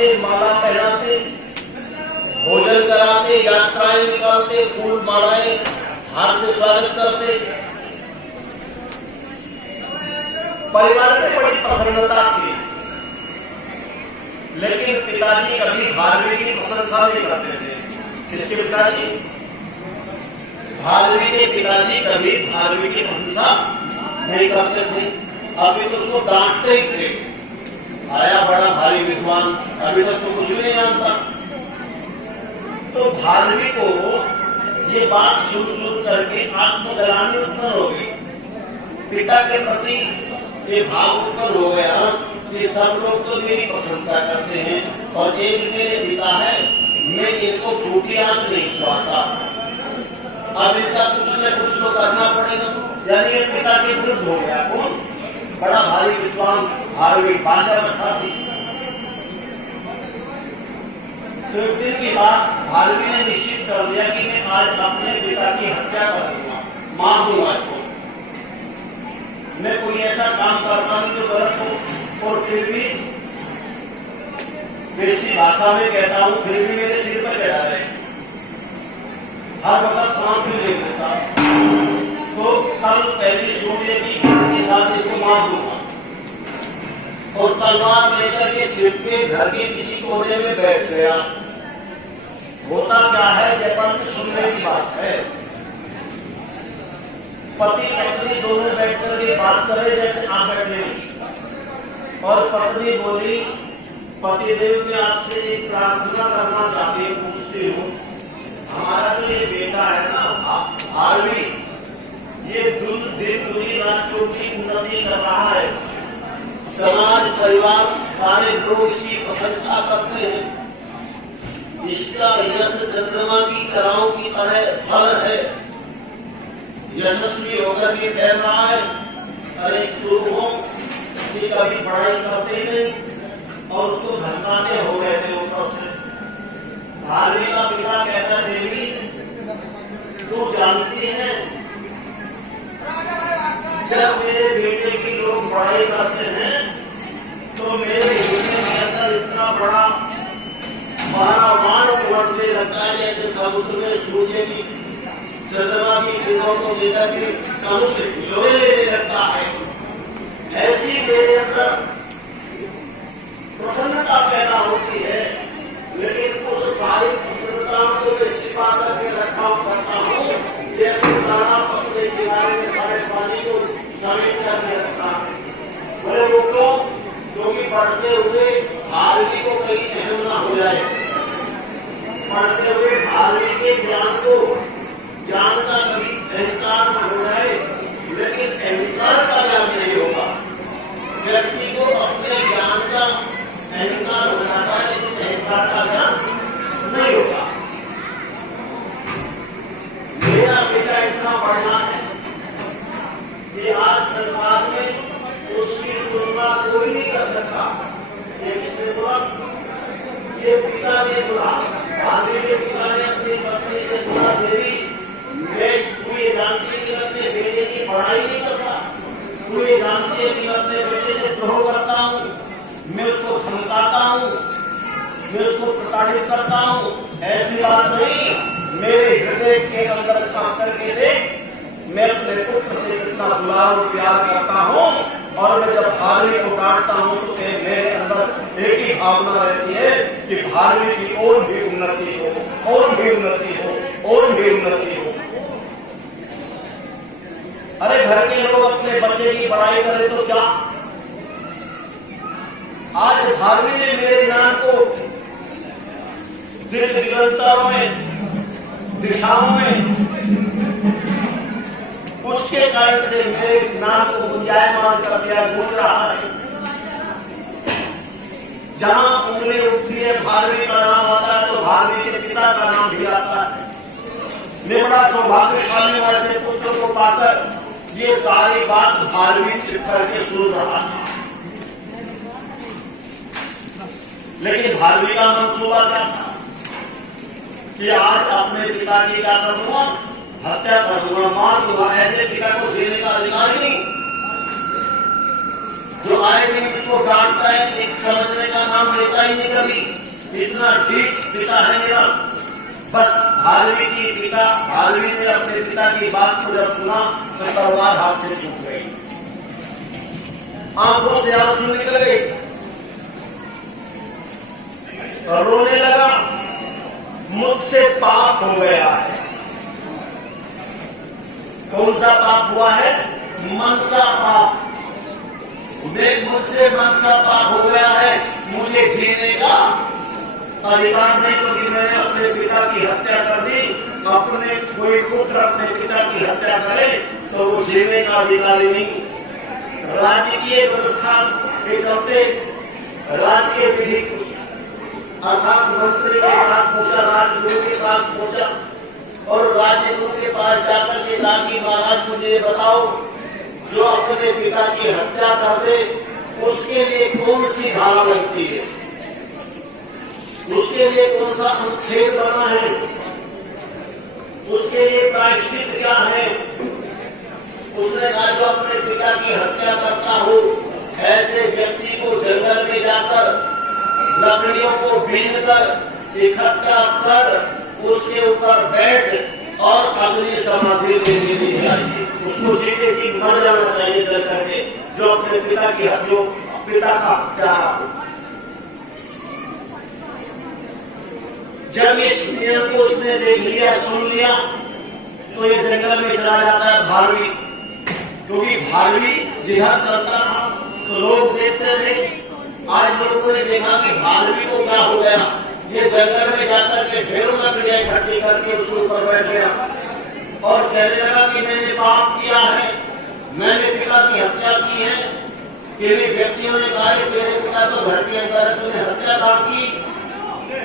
करते, माला पहनाते, भोजन कराते, यात्राएं निकालते, फूल मालाएं हार से स्वागत करते। परिवार में बड़ी प्रसन्नता थी। लेकिन पिताजी कभी भारवी की प्रशंसा नहीं करते थे। किसके पिताजी? भारवी के पिताजी कभी भारवी की प्रशंसा नहीं करते थे। अभी तो उसको डांटते ही थे, आया बड़ा भारी विद्वान, अभी तक तो कुछ भी नहीं जानता। तो भारवी को ये बात सुन करके आत्मग्लानि उत्पन्न हो गई। पिता के प्रति ये भाव उत्पन्न हो गया कि सब लोग तो मेरी प्रशंसा करते हैं और एक मेरे पिता है, मैं इनको फूटी आंच नहीं सुहाता। अब इनका कुछ न कुछ तो करना पड़ेगा। यानी ये पिता के विरुद्ध हो गया। कौन? बड़ा भारी विद्वान भारवी, बाल्यावस्था थी। तो एक दिन की बात, भारवी ने निश्चित कर लिया कि मैं आज अपने पिता की हत्या करूंगा, मार दूंगा इसको। मैं कोई ऐसा काम करता हूं जो गलत हो, और फिर भी देसी भाषा में कहता हूं, फिर भी मेरे सिर पर चढ़ा रहे, हर वक्त सांस भी ले लेता। तो कल पहली सूर्य की साथ इसको मार दूंगा और तलवार लेकर के सिर पे घर के किसी कोने में बैठ गया। होता क्या है, जयपंत सुनने की बात है। पति पत्नी दोनों बैठकर के बात करे जैसे आप बैठे, और पत्नी बोली, पतिदेव मैं आपसे एक प्रार्थना करना चाहती हूँ, पूछती हूँ, हमारा जो ये बेटा है ना भारवी, ये दिन दुनी राज्यों की उन्नति कर रहा है। समाज परिवार सारे लोग इसकी प्रशंसा करते हैं। इसका यश चंद्रमा की कलाओं की तरह फल है, यशस्वी होकर के फैल रहा है। अरे गुरुओं की कभी पढ़ाई करते हैं और उसको धमकाते हो गए थे ऊपर से। भारवी का पिता कहता, देवी तू जानती है जब मेरे बेटे की लोग पढ़ाई करते हैं तो मेरे हृदय के अंदर इतना बड़ा महारावान उमड़ने लगता है, जैसे समुद्र में सूर्य की चंद्रमा की किरणों को लेकर के समुद्र लोहे लेने लगता है। ऐसी मेरे अंदर प्रसन्नता पैदा होती है, लेकिन उस सारी प्रसन्नता को मैं छिपा करके रखा करता हूँ, जैसे तालाब अपने किनारे में सारे पानी को समेट करके रखता है। बोले रोको, क्योंकि पढ़ते हुए भारवी को कहीं अहम न हो जाए। पढ़ते हुए भारवी के ज्ञान को ज्ञान का कभी अहंकार न हो जाए, लेकिन अहंकार का ज्ञान नहीं होगा। व्यक्ति को अपने ज्ञान का अहंकार हो जाता है, लेकिन अहंकार का ज्ञान नहीं होगा। मेरा बेटा इतना बढ़िया है कि आज संसार में उसकी तुलना कोई नहीं कर सकता। इसने बोला, ये पिता ने बोला, भारवी के पिता ने अपनी पत्नी से बोला, देवी मैं तू ये जानती है कि अपने बेटे की पढ़ाई नहीं करता, तू ये जानती है कि मैं अपने बेटे से द्रोह करता हूँ, मैं उसको धमकाता हूँ, मैं उसको प्रताड़ित करता हूँ। ऐसी बात नहीं, मेरे हृदय के अंदर काम करके देख, मैं अपने पुत्र से कितना दुलार और प्यार करता हूँ, और मैं जब भारवी को डांटता हूँ तो मेरे अंदर एक ही भावना रहती है कि भारवी की और भी उन्नति हो, और भी उन्नति हो, और भी उन्नति हो। अरे घर के लोग अपने बच्चे की पढ़ाई करें तो क्या? आज भारवी ने मेरे ज्ञान को दिगंतरों में, दिशाओं में, उसके कारण से मेरे ज्ञान को गुंजायमान कर दिया, गूंज रहा है। जहां उंगली उठती है भारवी का नाम आता है, तो भारवी के पिता का नाम भी आता है। मैं बड़ा सौभाग्यशाली वैसे पुत्र को पाकर ये सारी बात भारवी छिप करके सुन रहा था। लेकिन भारवी का मंसूबा क्या था कि आज अपने पिता की क्या करूंगा, हत्या करूंगा, मार दूंगा। ऐसे पिता को जीने का अधिकार नहीं। जो आए दिन इसको डांटता है, एक समझने का नाम लेता ही नहीं कभी। इतना ठीक पिता है मेरा। बस भालवी की पिता, भालवी ने अपने पिता की बात को जब सुना तो तलवार हाथ से छूट गई, आंखों से आंसू निकल गए और रोने लगा, मुझसे पाप हो गया है। कौन सा पाप हुआ है? मनसा पाप। मुझसे मनसा पाप हो गया है, मुझे जीने का अधिकार नहीं, क्योंकि मैंने अपने पिता की हत्या कर दी। अपने कोई पुत्र अपने पिता की हत्या करे तो वो जीने का अधिकारी नहीं। राजकीय व्यवस्था के चलते राजकीय विधि अर्थात मंत्री के पास पूछा, राजगुरु के पास पूछा और राजगुरु के पास जाकर के रागी महाराज मुझे बताओ, जो अपने पिता की हत्या कर दे उसके लिए कौन सी धारा लगती है, उसके लिए कौन सा अनुच्छेद बना है, उसके लिए प्रायश्चित क्या है। उसने कहा जो अपने पिता की हत्या करता हो ऐसे व्यक्ति को जंगल में जाकर लकड़ियों को बीन कर इकट्ठा कर उसके ऊपर बैठ और अग्नि समाधि देनी चाहिए, उसको जीते जी मर जाना चाहिए चल करके, जो अपने पिता की हत्या, पिता का हत्यारा हो। जब इस नियम को उसने देख लिया, सुन लिया, तो ये जंगल में चला जाता है भारवी, क्योंकि भारवी जिधर चलता था तो लोग देखते थे। आज लोगों ने देखा कि भारवी को क्या हो गया, ये जंगल में जाकर के ढेरों लकड़ियां इकट्ठी करके उसके ऊपर बैठ गया और कहने लगा कि मैंने पाप किया है, मैंने पिता की हत्या की है। किन्हीं व्यक्तियों ने कहा कि मेरे पिता तो घर के अंदर है, तुमने हत्या कहाँ की?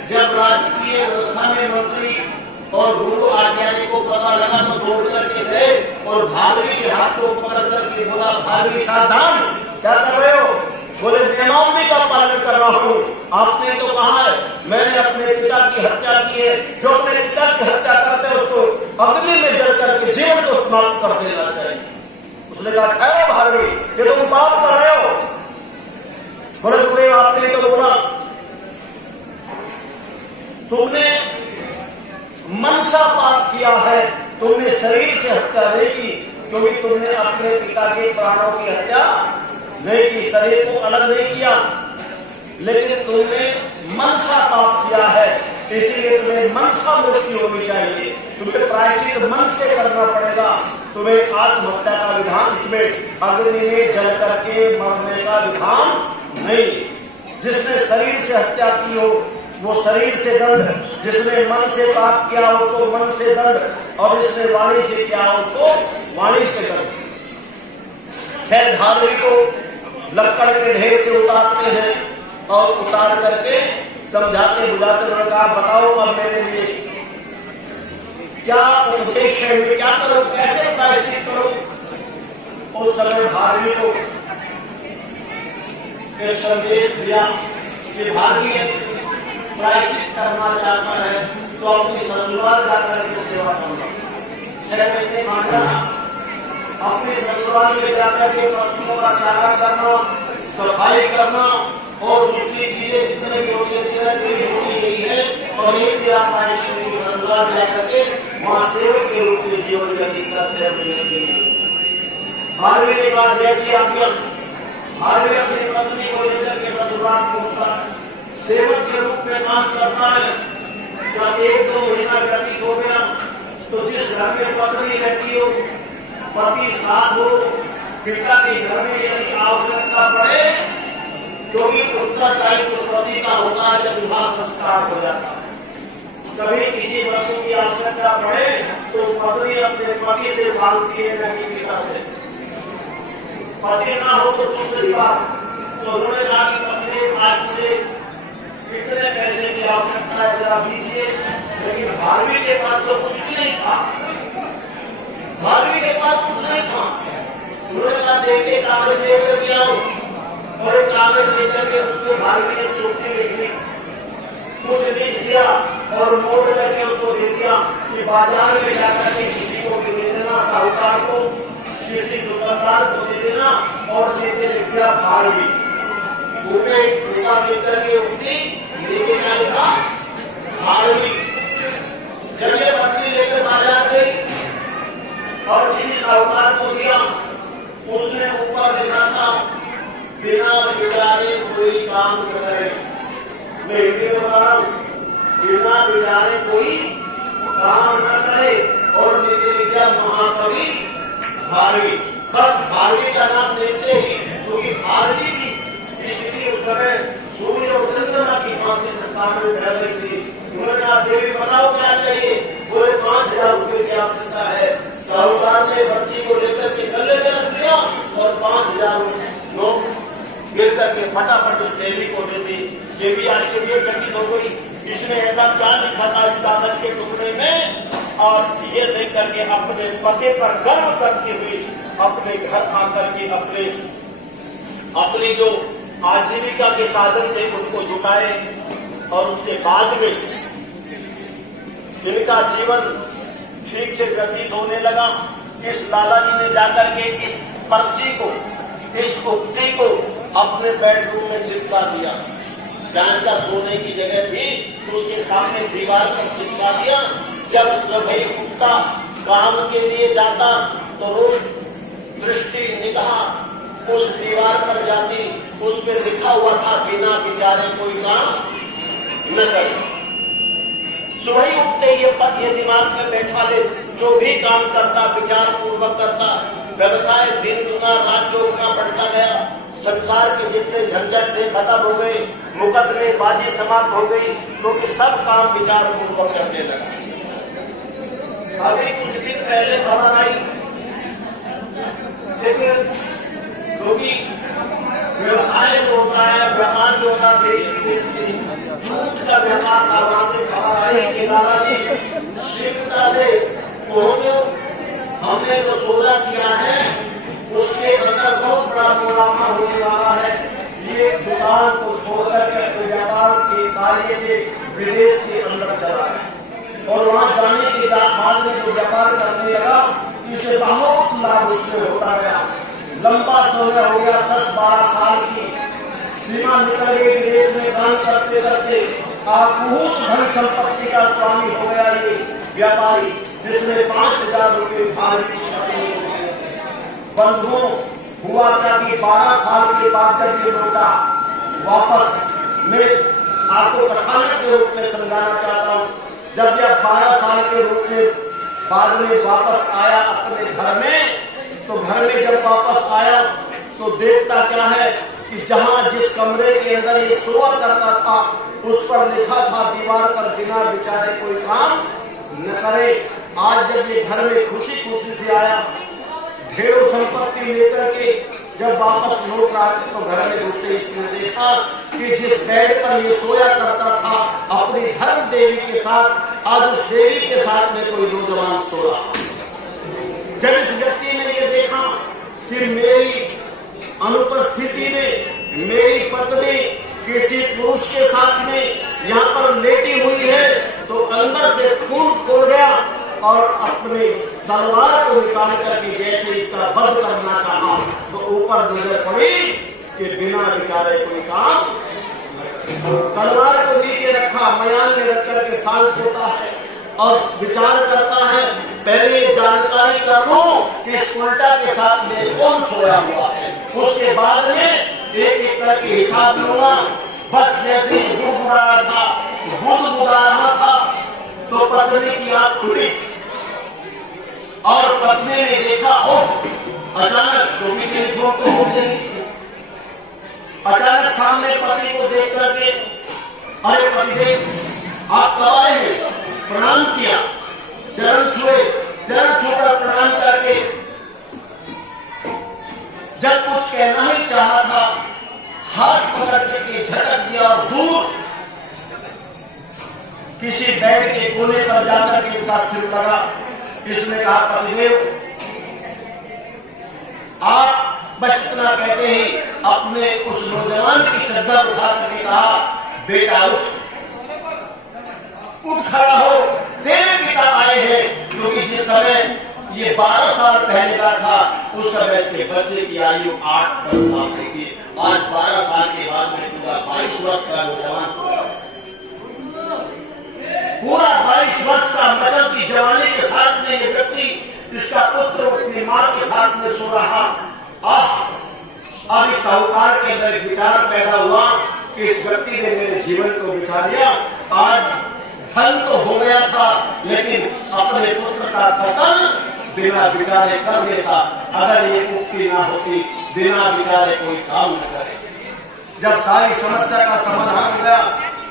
जब राजकीय व्यवस्था में मंत्री और गुरु आचार्य को पता लगा तो दौड़ करके गए और भारवी के हाथ को पकड़ करके बोला, भारवी सावधान, क्या कर रहे हो? बोले नियमावली का पालन कर रहा हूँ। आपने तो कहा है मैंने अपने पिता की हत्या की है, जो अपने पिता की हत्या करते हैं उसको अग्नि में जल करके जीवन को समाप्त कर देना चाहिए। उसने कहा ठहरो भारवी, ये तुम पाप कर रहे हो। बोले तुम्हें आपने तो बोला तुमने मनसा पाप किया है, तुमने शरीर से हत्या नहीं की, क्योंकि तुमने अपने पिता के प्राणों की हत्या नहीं की, शरीर को अलग नहीं किया, लेकिन तुमने मनसा पाप किया है, इसीलिए तुम्हें मनसा मृत्यु होनी चाहिए। तुम्हें प्रायश्चित मन से करना पड़ेगा। तुम्हें आत्महत्या का विधान, इसमें अग्नि में जल करके मरने का विधान नहीं। जिसने शरीर से हत्या की हो वो शरीर से दंड, जिसने मन से पाप किया उसको मन से दंड, और जिसने वाणी से किया उसको वाणी से दंड। खैर धार्मिक को लक्कड़ के ढेर से उतारते हैं और उतार करके समझाते बुझाते उन्होंने कहा बताओ अब मेरे लिए क्या उपदेश है, मैं क्या करूं, कैसे प्रायश्चित करूं। उस समय भारवी को एक संदेश दिया कि भारवी प्रायश्चित करना चाहता है तो अपनी ससुराल जाकर के सेवा करना, 6 महीने मांगना, अपने ससुराल में जाकर के पशुओं का चारा करना, सफाई करना और दूसरी चीजें जितने भी होती गई है, और एक से आप ससुराल जाकर के वहां सेवक के रूप में जीवन व्यतीत कर 6 महीने के लिए। भारवी ने कहा जैसी आज्ञा। भारवी अपनी पत्नी को लेकर के ससुराल पहुंचता है, सेवक के रूप में काम करता है। जब 1-2 महीना व्यतीत हो गया तो जिस घर में पत्नी रहती हो, पति साथ हो, पिता के घर में यदि आवश्यकता पड़े, क्योंकि उत्तरदायित्व पति का होता है जब विवाह संस्कार हो जाता है, कभी किसी वस्तु की आवश्यकता पड़े तो पत्नी अपने पति से मांगती है, न कि पिता से। पति ना हो तो दूसरी बात, तो उन्होंने कहा कि पत्नी आज मुझे कितने पैसे की आवश्यकता है जरा दीजिए, लेकिन भारवी के पास तो कुछ भी नहीं था। भारवी के पास कुछ नहीं था। उन्होंने कहा देखिए कागज लेकर के आओ, और एक कागज लेकर के उसको भारवी ने सूखी लिखी, कुछ लिख दिया और मोड़ करके उसको दे दिया कि बाजार में जाकर के किसी को भी दे देना, साहूकार को, किसी दुकानदार को दे देना और नीचे लिख दिया भारवी। ऊपर ऊपर मिलकर के उठती, नीचे क्या लिखा भारवी। जब ये पत्नी लेकर बाजार गई और किसी साहूकार को दिया, उसने ऊपर लिखा था बिना विचारे कोई काम न करे। मैं हिंदी में बता रहा हूं, बिना विचारे कोई काम न करे और नीचे लिखा महाकवि भारवी। बस भारवी का नाम देखते ही, क्योंकि भारवी की स्थिति उस समय सूर्य और चंद्रमा की भांति संसार में फैल रही थी। उन्होंने कहा देवी बताओ क्या चाहिए? बोले 5,000 रुपये की आवश्यकता है। साहूकार ने बच्ची को लेकर के गले में रख दिया और 5,000 नोट गिर करके फटाफट उस देवी को दे दी। देवी आश्चर्य चकित हो गई, इसमें ऐसा क्या लिखा था इस कागज के टुकड़े में? और ये देख करके अपने पते पर गर्व करते हुए अपने घर आकर के अपनी जो आजीविका के साधन थे उनको जुटाए और उसके बाद में जिनका जीवन ठीक से व्यतीत होने लगा, इस लालाजी ने जाकर के इस पर्ची को, इस उक्ति को अपने बेडरूम में चिपका दिया। जहां का सोने की जगह थी तो उसके सामने दीवार पर चिपका दिया। जब सुबह उठता, काम के लिए जाता तो रोज दृष्टि निगाह उस दीवार पर जाती, उस पर लिखा हुआ था बिना विचारे कोई काम न करे। सुबह उठते ये दिमाग में बैठा ले, जो भी काम करता विचार पूर्वक करता, व्यवसाय दिन दुना रात चौगुना बढ़ता गया। संसार के जितने झंझट थे खत्म हो गए, मुकदमेबाजी समाप्त हो गई, क्योंकि सब काम विचार पूर्वक करने लगा। अभी कुछ दिन पहले खबर आई, लेकिन क्योंकि व्यवसाय जो होता है, व्यापार जो होता है, देश विदेश में झूठ का व्यापार था। वहां से खबर आई कि दादाजी शीघ्रता से पहुंचो, हमने जो सौदा किया है उसके अंदर बहुत बड़ा मुनाफा होने वाला है। ये दुकान को छोड़कर के अपने व्यापार के कार्य से विदेश के अंदर चला है और वहां जाने के बाद में जो व्यापार करने लगा, इससे बहुत लाभ उसमें होता गया। लंबा समय हो गया, 10-12 साल की सीमा निकल गई। विदेश में काम करते करते बहुत धन संपत्ति का स्वामी हो गया ये व्यापारी, जिसमें 5,000 रुपये भारतीय बंधुओं हुआ क्या कि 12 साल के बाद जब ये लौटा वापस, मैं आपको कथानक के रूप में समझाना चाहता हूँ। जब यह 12 साल के रूप में बाद में वापस आया अपने घर में, तो घर में जब वापस आया तो देखता क्या है कि जहां जिस कमरे के अंदर ये सोआ करता था उस पर लिखा था दीवार पर बिना विचारे कोई काम न करे। आज जब ये घर में खुशी खुशी से आया, ढेरों संपत्ति लेकर के जब वापस लौट रहा था, तो घर में घुसते इसने देखा कि जिस बेड पर ये सोया करता था अपनी धर्म देवी के साथ, आज उस देवी के साथ में कोई नौजवान सो रहा। जब इस व्यक्ति ने ये देखा कि मेरी अनुपस्थिति में मेरी पत्नी किसी पुरुष के साथ में यहाँ पर लेटी हुई है, तो अंदर से खून खोल गया और अपने तलवार को निकाल करके जैसे इसका वध करना चाहा, तो ऊपर नजर पड़ी कि बिना विचारे कोई काम। तलवार को नीचे रखा, मयान में रख करके शांत होता है और विचार करता है, पहले जानकारी कर लो कि इस उल्टा के साथ में कौन सोया हुआ है, उसके बाद में एक एक करके हिसाब लूंगा। बस जैसे ही बुदबुदा रहा था तो पत्नी की आंख खुली और पत्नी ने देखा, अचानक अचानक सामने पति को देख करके, अरे पतिदेव आप कब आए हैं? प्रणाम किया, चरण छूकर प्रणाम करके जब कुछ कहना ही चाहा था, हाथ पकड़ के झटक दिया और दूर किसी बेड के कोने पर जाकर के इसका सिर लगा। इसने कहा, पतिदेव आप बस इतना कहते ही अपने उस नौजवान की चद्दर उठा करके कहा, बेटा उठ खड़ा हो, तेरे पिता आए हैं। क्योंकि जिस समय ये 12 साल पहले का था, उस समय इसके बच्चे की आयु 8-10 साल की थी। आज 12 साल के बाद में पूरा 22 वर्ष का नौजवान पूरा 22 वर्ष का मचलती जवानी के साथ में ये व्यक्ति, इसका पुत्र अपनी मां के साथ में सो रहा। अब इस साहूकार के अंदर एक विचार पैदा हुआ कि इस व्यक्ति ने मेरे जीवन को बिछा दिया। आज धन तो हो गया था, लेकिन अपने पुत्र का कत्ल बिना विचारे कर देता। अगर ये मुक्ति ना होती, बिना विचारे कोई काम न करे। जब सारी समस्या का समाधान हो गया,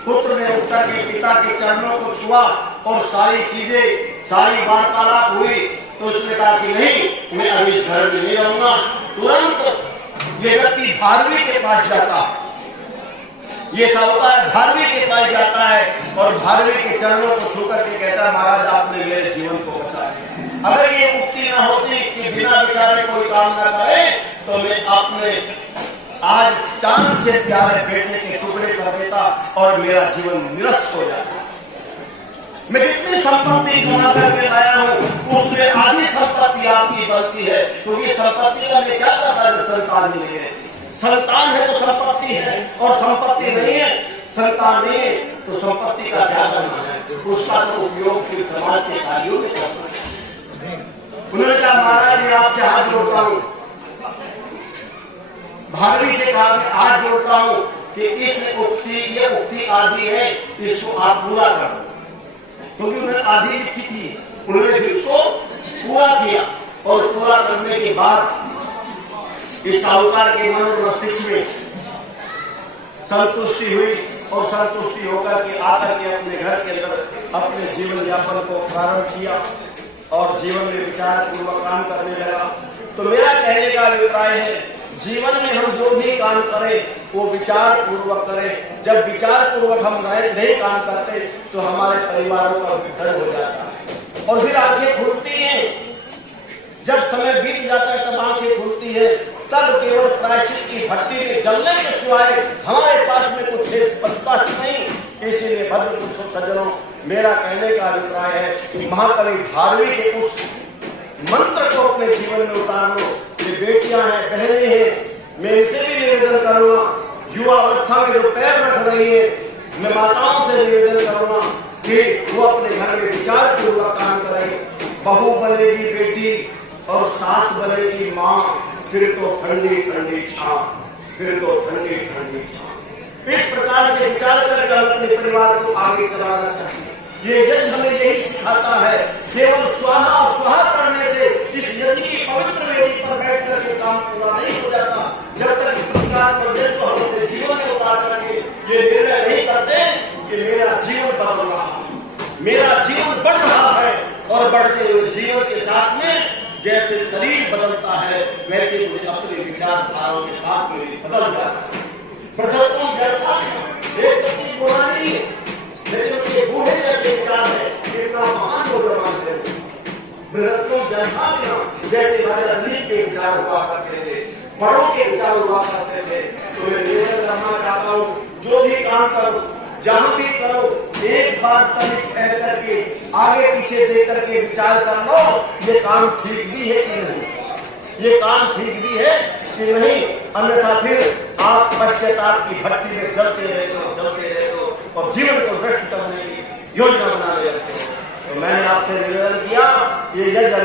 पुत्र ने उत्तर के पिता के चरणों को छुआ और सारी चीजें, सारी वार्तालाप हुई, तो उसने कहा कि नहीं, मैं अभी इस घर में नहीं रहूंगा। तुरंत ये व्यक्ति धार्वी के पास जाता, ये साहूकार धार्वी के पास जाता है और धार्वी के चरणों को छूकर के कहता है, महाराज आपने मेरे जीवन को बचाया। अगर ये मुक्ति न होती कि बिना विचारे कोई काम न करे, तो मैं अपने आज चांद से प्यारे बेटे के टुकड़े कर देता और मेरा जीवन निरस्त हो जाता। मैं जितनी संपत्ति कमा करके लाया हूँ, उसमें आधी संपत्ति आपकी गलती है, क्योंकि संपत्ति का मैं क्या करता है, संतान नहीं है। संतान है तो संपत्ति है, और संपत्ति नहीं है, संतान नहीं है, तो संपत्ति का क्या करना है, उसका तो उपयोग फिर समाज के कार्यों में करना है। उन्होंने कहा, महाराज मैं आपसे हाथ जोड़ता हूँ, भारवी से कहा कि हाथ जोड़ता हूँ कि इस उक्ति, ये उक्ति आदि है, इसको आप पूरा कर दो, क्योंकि उन्होंने आधी लिखी थी। उन्होंने फिर उसको पूरा किया और पूरा करने के बाद इस साहूकार के मन और मस्तिष्क में संतुष्टि हुई और संतुष्टि होकर के आकर के अपने घर के अंदर अपने जीवन यापन को प्रारंभ किया और जीवन में विचार पूर्वक काम करने लगा। तो मेरा कहने का अभिप्राय है, जीवन में हम जो भी काम करें वो विचार पूर्वक करें। जब विचार पूर्वक हम नहीं काम करते तो हमारे परिवारों का विघटन हो जाता है और फिर आंखें खुलती हैं। जब समय बीत जाता है तब आंखें खुलती है, तब केवल प्रायश्चित की भट्टी में जलने के सिवाय हमारे पास में कुछ शेष बचता ही नहीं। इसीलिए भद्र पुरुषों सज्जनों, मेरा कहने का अभिप्राय है कि महाकवि भारवी के उस मंत्र को अपने जीवन में उतार लो। ये बेटियां हैं, बहनें हैं, मैं इनसे भी निवेदन करूंगा, युवा अवस्था में जो पैर रख रही है, मैं माताओं से निवेदन करूंगा कि वो अपने घर में विचार पूर्वक काम करें। बहू बनेगी बेटी और सास बनेगी माँ, फिर तो ठंडी ठंडी छां, फिर तो ठंडी ठंडी छां। इस प्रकार से विचार करके अपने परिवार को आगे चलाना चाहिए। ये यज्ञ हमें यही सिखाता है। केवल स्वाहा स्वाहा करने से इस यज्ञ की पवित्र वेदी पर बैठ करके काम पूरा नहीं हो जाता। जब तक इस प्रकार पर को हम अपने जीवन में उतार करके ये निर्णय नहीं करते कि मेरा जीवन बदल रहा है, मेरा जीवन बढ़ रहा है, और बढ़ते हुए जीवन के साथ में जैसे शरीर बदलता है वैसे मुझे अपने विचारधाराओं के साथ में बदल जाता है। प्रथम जैसा एक बुरा नहीं है, लेकिन उसके बूढ़े जैसे विचार है, इतना महान नौजवान है। बृहत्तम जैसा भी जैसे राजा दिलीप के विचार हुआ करते थे, बड़ों के विचार हुआ करते थे। तो मैं निवेदन करना चाहता हूँ, जो भी काम करो, जहां भी करो, एक बार तनिक ठहर करके आगे पीछे देख करके विचार कर लो, ये काम ठीक भी है कि नहीं, ये काम ठीक भी है कि नहीं, अन्यथा फिर आप पश्चाताप की भट्टी में जलते रहते हो और जीवन को नष्ट करने की योजना बनाने लगते हो। तो मैंने आपसे निवेदन किया, ये यज्ञ